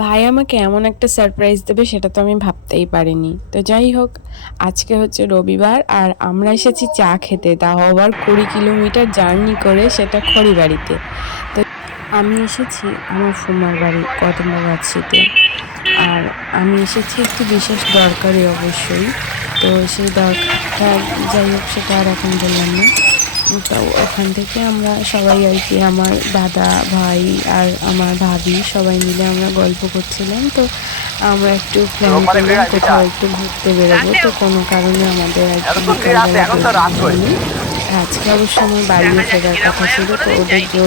ভাই আমাকে এমন একটা সারপ্রাইজ দেবে সেটা তো আমি ভাবতেই পারিনি। তো যাই হোক, আজকে হচ্ছে রবিবার আর আমরা এসেছি চা খেতে, তাও আবার 20 কিলোমিটার জার্নি করে, সেটা খড়িবাড়িতে। তো আমি এসেছি আমার ফুমার বাড়ি কদমগাছিতে। আর আমি এসেছি একটি বিশেষ দরকারে অবশ্যই। তো সেই দরকারটা যাই হোক সেটা আর এখন বললাম না। তো ওখান থেকে আমরা সবাই আর কি, আমার দাদা ভাই আর আমার ভাবি সবাই মিলে আমরা গল্প করছিলাম। তো আমরা একটু প্ল্যান করলাম কোথাও একটু ঘুরতে বেরোবো। তো কোনো কারণে আমাদের আর কি বিকালবেলা বেরোনো হয়নি। আর আজকে অবশ্য আমার বাড়িও ফেরার কথা ছিল, তো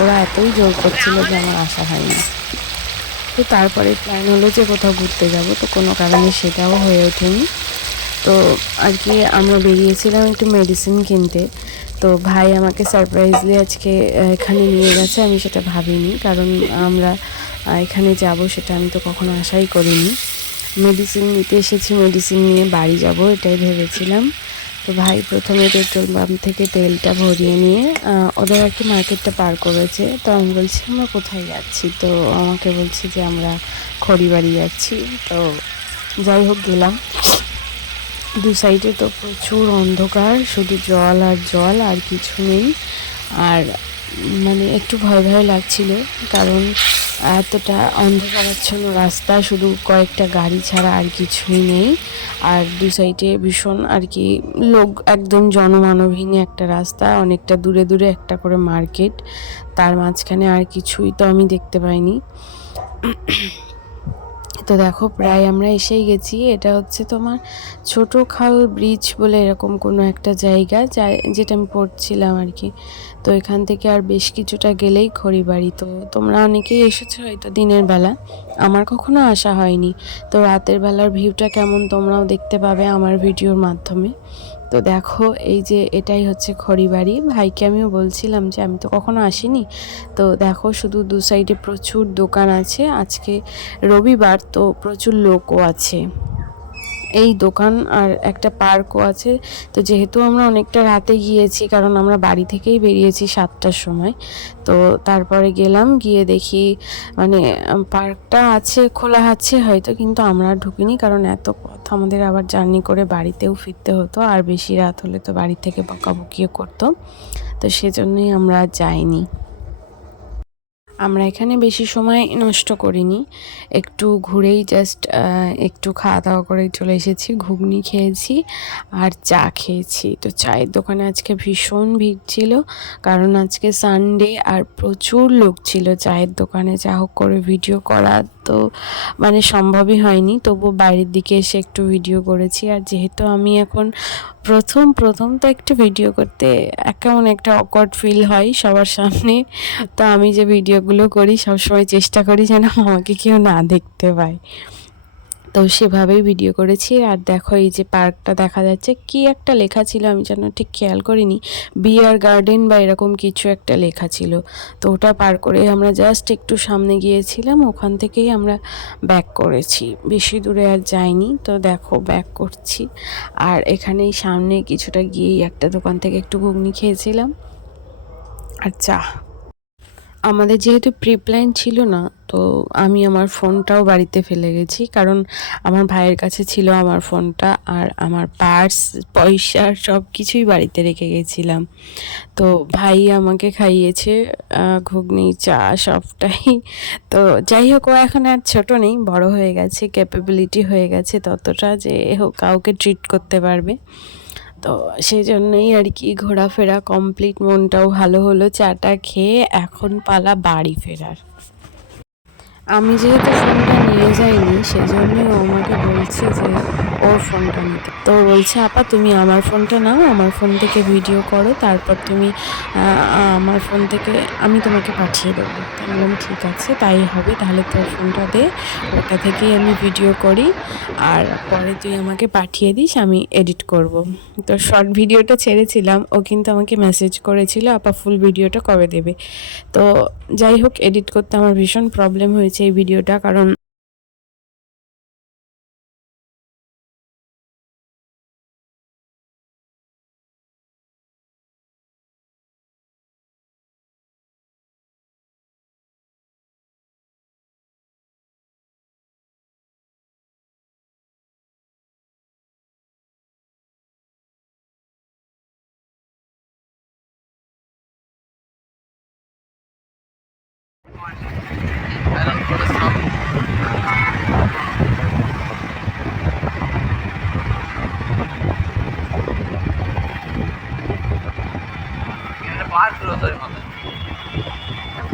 ওরা এতই জোর করছিল যে আমার আসা হয়নি। তো তারপরে প্ল্যান হলো যে কোথাও ঘুরতে যাব, তো কোনো কারণে সেটাও হয়ে ওঠেনি। তো আর কি আমরা বেরিয়েছিলাম একটু মেডিসিন কিনতে। তো ভাই আমাকে সারপ্রাইজলি আজকে এখানে নিয়ে গেছে, আমি সেটা ভাবিনি, কারণ আমরা এখানে যাব সেটা আমি তো কখনো আশাই করিনি। মেডিসিন নিতে এসেছি, মেডিসিন নিয়ে বাড়ি যাব এটাই ভেবেছিলাম। তো ভাই প্রথমে পেট্রোল পাম্প থেকে তেলটা ভরিয়ে নিয়ে ওদের আর কি মার্কেটটা পার করেছে। তো আমি বলছি আমরা কোথায় যাচ্ছি, তো আমাকে বলছে যে আমরা খড়িবাড়ি যাচ্ছি। তো যাই হোক গেলাম। দু সাইডে তো প্রচুর অন্ধকার, শুধু জল আর জল, আর কিছু নেই। আর মানে একটু ভয় ভয় লাগছিল, কারণ এতটা অন্ধকারাচ্ছন্ন রাস্তা, শুধু কয়েকটা গাড়ি ছাড়া আর কিছুই নেই। আর দু সাইডে ভীষণ আর কি লোক, একদম জনমানবহীন একটা রাস্তা, অনেকটা দূরে দূরে একটা করে মার্কেট, তার মাঝখানে আর কিছুই তো আমি দেখতে পাইনি। তো দেখো প্রায় আমরা এসেই গেছি। এটা হচ্ছে তোমার ছোট খাল ব্রিজ বলে এরকম কোনো একটা জায়গা, যেটা আমি পড়ছিলাম আর কি। তো এখান থেকে আর বেশ কিছুটা গেলেই খড়িবাড়ি। তো তোমরা অনেকেই এসেছো হয়তো দিনের বেলা, আমার কখনো আসা হয়নি। তো রাতের বেলার ভিউটা কেমন তোমরাও দেখতে পাবে আমার ভিডিওর মাধ্যমে। তো দেখো এই যে এটাই হচ্ছে খড়িবাড়ি। ভাইকে আমিও বলছিলাম যে আমি তো কখনো আসিনি। তো দেখো শুধু দু সাইডে প্রচুর দোকান আছে, আজকে রবিবার তো প্রচুর লোকও আছে। এই দোকান আর একটা পার্কও আছে। তো যেহেতু আমরা অনেকটা রাতে গিয়েছি, কারণ আমরা বাড়ি থেকেই বেরিয়েছি 7টার সময়। তো তারপরে গেলাম, গিয়ে দেখি মানে পার্কটা আছে, খোলা আছে হয়তো, কিন্তু আমরা ঢুকিনি, কারণ এত পথ আমাদের আবার জার্নি করে বাড়িতেও ফিরতে হতো, আর বেশি রাত হলে তো বাড়ি থেকে বকাবকিও করতো। তো সেজন্যই আমরা যাইনি। আমরা এখানে বেশি সময় নষ্ট করিনি, একটু ঘুরেই জাস্ট একটু খাওয়া দাওয়া করে চলে এসেছি। ঘুগনি খেয়েছি আর চা খেয়েছি। তো চায়ের দোকানে আজকে ভীষণ ভিড় ছিল, কারণ আজকে সানডে আর প্রচুর লোক ছিল চায়ের দোকানে। যা হোক করে ভিডিও করা তো মানে সম্ভবই হয়নি, তবু বাইরের দিকে এসে একটু ভিডিও করেছি। আর যেহেতু আমি এখন প্রথম প্রথম তো একটু ভিডিও করতে কেমন একটা অকওয়ার্ড ফিল হয় সবার সামনে। তো আমি যে ভিডিওগুলো করি সবসময় চেষ্টা করি যেন আমাকে কেউ না দেখতে পায়। তো সেভাবেই ভিডিও করেছি। আর দেখো এই যে পার্কটা দেখা যাচ্ছে, কি একটা লেখা ছিল আমি যেন ঠিক খেয়াল করিনি, বিয়ার গার্ডেন বা এরকম কিছু একটা লেখা ছিল। তো ওটা পার করে আমরা জাস্ট একটু সামনে গিয়েছিলাম, ওখান থেকেই আমরা ব্যাক করেছি, বেশি দূরে আর যাইনি। তো দেখো ব্যাক করছি, আর এখানেই সামনে কিছুটা গিয়েই একটা দোকান থেকে একটু ঘুগনি খেয়েছিলাম আর চা। আমাদের যেহেতু প্রি প্ল্যান ছিল না, তো আমি আমার ফোনটাও বাড়িতে ফেলে গেছি, কারণ আমার ভাইয়ের কাছে ছিল আমার ফোনটা, আর আমার পার্স পয়সা সব কিছুই বাড়িতে রেখে গেছিলাম। তো ভাই আমাকে খাইয়েছে ঘুগনি চা সবটাই। তো যাই হোক, ও এখন আর ছোট নেই, বড় হয়ে গেছে, ক্যাপাবিলিটি হয়ে গেছে ততটা যে হোক কাউকে ট্রিট করতে পারবে। তো সেই জন্যই আর কি ঘোরাফেরা কমপ্লিট, মনটাও ভালো হলো চাটা খেয়ে। এখন পালা বাড়ি ফেরার। আমি যেহেতু ফোনটা নিয়ে যাইনি, সেজন্যই ও আমাকে বলছে যে ওর ফোনটা নিতে। তো বলছে আপা তুমি আমার ফোনটা নাও, আমার ফোন থেকে ভিডিও করো, তারপর তুমি আমার ফোন থেকে আমি তোমাকে পাঠিয়ে দেবো। তো আমি বললাম ঠিক আছে তাই হবে, তাহলে তোর ফোনটা দে, ওটা থেকেই আমি ভিডিও করি, আর পরে তুই আমাকে পাঠিয়ে দিস, আমি এডিট করব। তো শর্ট ভিডিওটা ছেড়েছিলাম, ও কিন্তু আমাকে মেসেজ করেছিল আপা ফুল ভিডিওটা কবে দেবে। তো যাই হোক, এডিট করতে আমার ভীষণ প্রবলেম হয়েছে এই ভিডিওটা, কারণ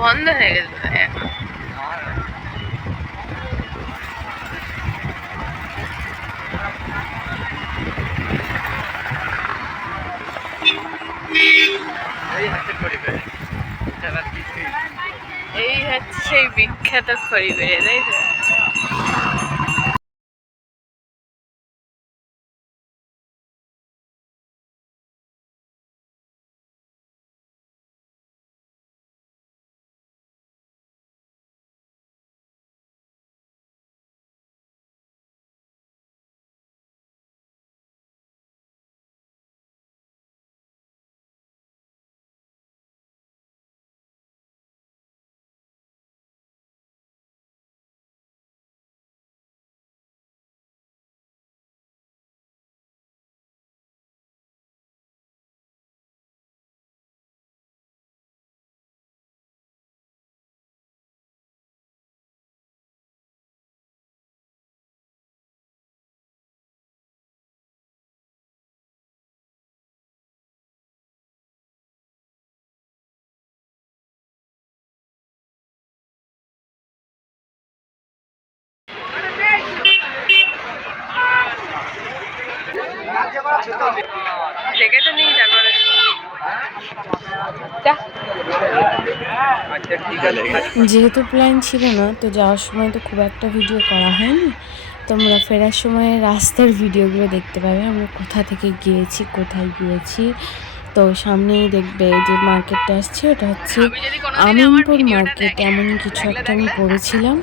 বন্ধ হয়ে গেছে। এই হচ্ছে সেই বিখ্যাত খড়িবেড়ে, তাই তো? দেখে তো নিই তারপরে যেহেতু প্ল্যান ছিল না, তো যাওয়ার সময় তো খুব একটা ভিডিও করা হয়নি। তোমরা ফেরার সময় রাস্তার ভিডিওগুলো দেখতে পাবে, আমরা কোথা থেকে গিয়েছি, কোথায় গিয়েছি। তো সামনেই দেখবে যে মার্কেটটা আসছে, ওটা হচ্ছে আমিনপুর মার্কেট, এমন কিছু একটা আমি পড়েছিলাম।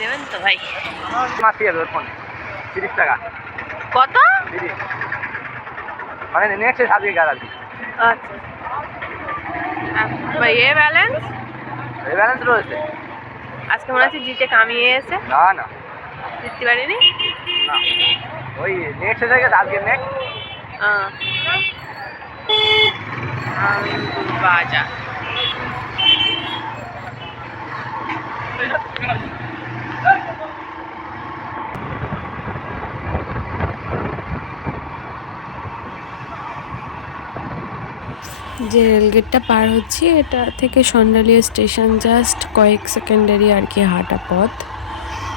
দেবেন তো ভাই? ফোনে 30 টাকা। কত? 30 মানে নেক্সট 7 টাকা আছে। আচ্ছা, ভাই এ ব্যালেন্স? এই ব্যালেন্স রয়েছে। আজকে মনে হচ্ছে জিতে কামিয়ে এসে। না না জিততে পারিনি না, ওই নেক্সট থেকে আজকে নেক্সট। আমিনপুর বাজার। যে রেলগেটটা পার হচ্ছি, এটা থেকে সন্ডালিয়া স্টেশন জাস্ট কয়েক সেকেন্ডারি আর কি হাঁটা পথ।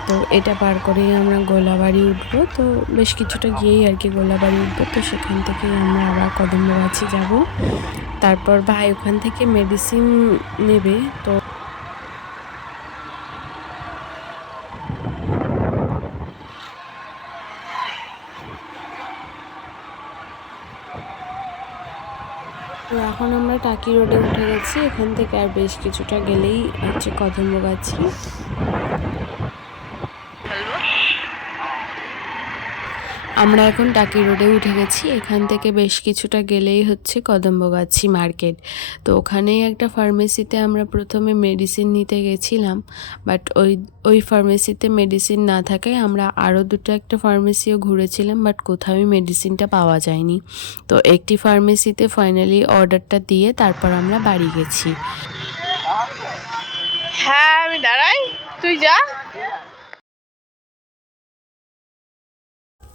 তো এটা পার করেই আমরা গোলাবাড়ি উঠবো। তো বেশ কিছুটা গিয়েই আর কি গোলাবাড়ি উঠবো। তো সেখান থেকেই আমরা আবার কদমগাছি যাব। তারপর ভাই ওখান থেকে মেডিসিন নেবে। তো এখন আমরা টাকি রোডে উঠে গেছি। এখান থেকে আর বেশ কিছুটা গেলেই হচ্ছে কদমগাছি। আমরা এখন টাকি রোডে উঠে গেছি। এখান থেকে বেশ কিছুটা গেলেই হচ্ছে কদমগাছি মার্কেট। তো ওখানেই একটা ফার্মেসিতে আমরা প্রথমে মেডিসিন নিতে গেছিলাম, বাট ওই ফার্মেসিতে মেডিসিন না থাকায় আমরা আরও দুটো একটা ফার্মেসিও ঘুরেছিলাম, বাট কোথাও মেডিসিনটা পাওয়া যায়নি। তো একটি ফার্মেসিতে ফাইনালি অর্ডারটা দিয়ে তারপর আমরা বাড়ি গেছি। হ্যাঁ আমি দাঁড়াই, তুই যা।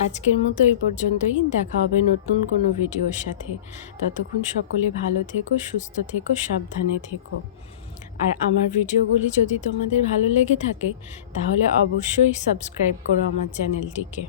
আজকের মতো এই পর্যন্তই। দেখা হবে নতুন কোনো ভিডিওর সাথে। ততক্ষণ সকলে ভালো থেকো, সুস্থ থেকো, সাবধানে থেকো। আর আমার ভিডিওগুলি যদি তোমাদের ভালো লেগে থাকে তাহলে অবশ্যই সাবস্ক্রাইব করো আমার চ্যানেলটিকে।